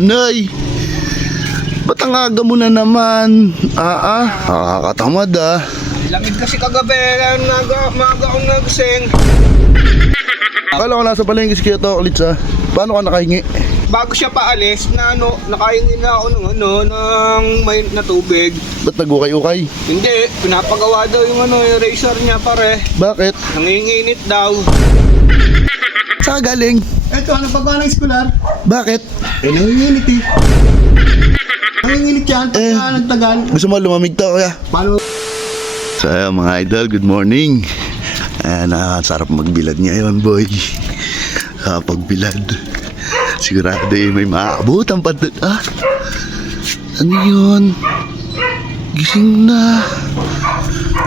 Nay, ba't ang aga mo na naman? Nakakatamad ah. Lamig kasi kagabi, maaga akong nagising. Akala ko nasa palengke si Kuya Toklits ah. Paano ka nakahingi? Bago siya paalis, nakahingi na ako ng may na tubig. Ba't nag-ukay-ukay? Hindi, pinapagawa daw yung razor niya pare. Bakit? Nanginginit daw. Saan ka galing? Eto, ano pagawa ng eskular? Bakit? Nanginginit eh. Nanginginit yan, pagka nagtagal. Gusto mo lumamig to kuya? Paano? So ayun, mga idol, good morning. Ayan, sarap magbilad ngayon boy. Pagbilad sigurado may maaabutan pa doon. Ano yun? Gising na.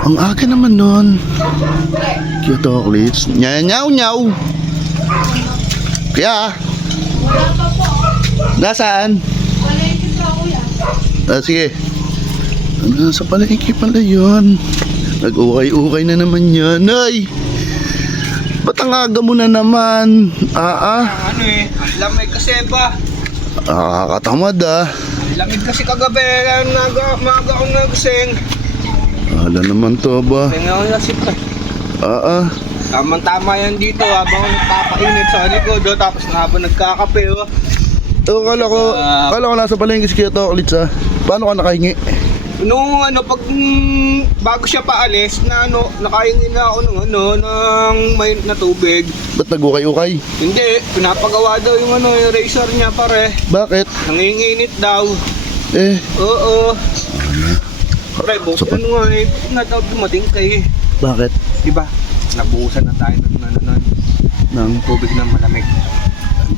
Ang aga naman nun. Kuya Toklits. Nyaw nyaw. Kaya nasaan? Sige. Sa palengke pala yun. Nag-ukay-ukay na naman yan. Ay! Ba't ang aga mo na naman? Ang lamig kasi ba? Nakakatamad ah. Lamig kasi kagabi, maaga akong nagising. Ala naman to ba? Tingnan ko na si pre. Tama-tama yan dito habang nagpapainit sa likod tapos habang nagkakape Kala ko nasa palengke si Kuya Toklits ah. Paano ka nakahingi? Nung bago siya paalis, nakahingi na ako ng may na tubig. Ba't nag-ukay-ukay? Hindi, pinapagawa daw yung razor niya pare. Bakit? Nanginginit daw. Oo. Pre, buksan nga na daw dumating kay. Bakit? Diba, nabuhusan na tayo ng tubig na malamig.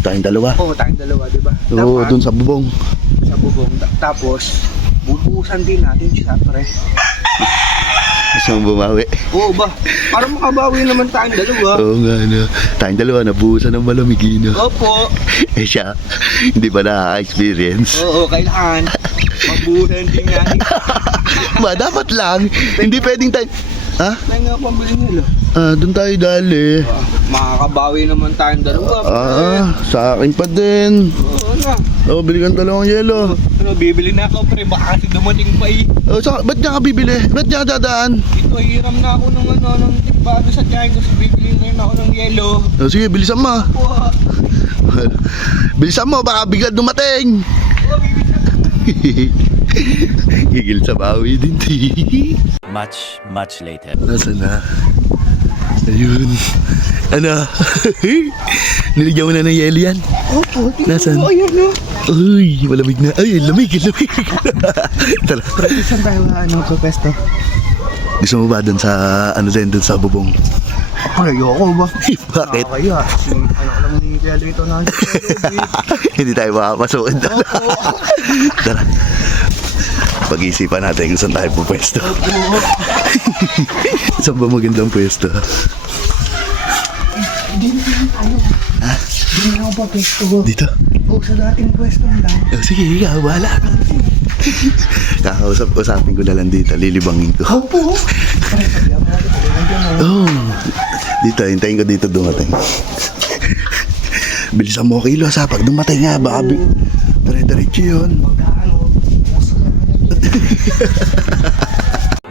Tayong dalawa. Oo, tayong dalawa, diba? Oo, dun sa bubong. Sa bubong. Tapos, bubuhusan din natin siya, pre. Gusto mong bumawi? Oo ba? Para makabawi naman tayong dalawa. Oo nga no. Tayong dalawa nabuhusan ng malamigino. Opo. Siya, hindi pa nakaka-experience. Oo, kailangan. Mabuhusan din nga. Dapat lang. Hindi pwedeng tayo. Tayo nga pambili nila. Doon tayo dali. Makakabawi naman tayong dalawa. Sa akin pa din. Oo na. Bili kang dalawang yelo. Bibili na ako, pre. Baka kasi dumating pa eh. Ba't niya ka bibili? Ba't niya ka dadaan? Ito, hiram na ako ng tikbado sa tiyahin ko. Bibili rin ako ng yelo. Sige, bilisan mo. Bilisan mo, baka bigla dumating. Gigil sa bawi din. Much later. Nasaan na? Ayun. Ano? Niligyan mo na ng yelo yan? Opo, Nasaan? ayun no. Uy, malamig na. Ay, lamig. Tara. Saan tayo sa pesto? Gusto mo ba dun sa, dun sa bubong? Ayoko ba? Bakit? Kaya, lang yung yelo ito na. Hindi tayo makapasok. Tara. Pag-iisipan natin kung saan tayo pupwesto. Saan ba magandang pwesto? Hindi na ako pa pwesto ko. Dito? O, sa dating pwesto lang. Sige, ikaw, bahala ka. Kakausapin ko na lang dito, lilibangin ko. Opo. Dito, hintayin ko dito dumating. Bilisan mo kilo sa pag dumating nga, baka dire-diretso yun.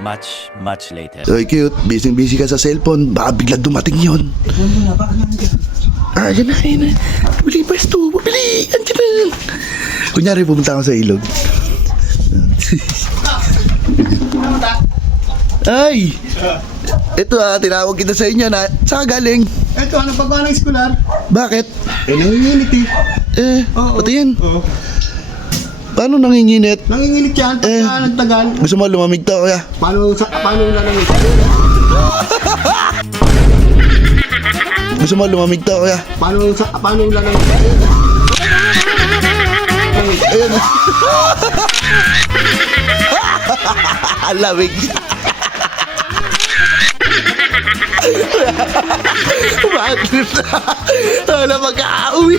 Much later. So cute, busy ka sa cellphone, baka bigla dumating yun. Yan na. Bili pwesto, bili, andyan na. Kunyari pumunta ako sa ilog. Ay! Ito tinawag kita sa inyo na, saan ka galing? Eto, ano pagawa ng eskular? Bakit? Nanginginit eh. Pati yan. Oo. Paano nanginginit? Nanginginit yan, pagka nagtagal. Gusto mo lumamig to kuya? Paano lalamig? Gusto mo lumamig to kuya? Paano lalamig? Ayan. Lamig. Bakit na? Wala mag-aawi.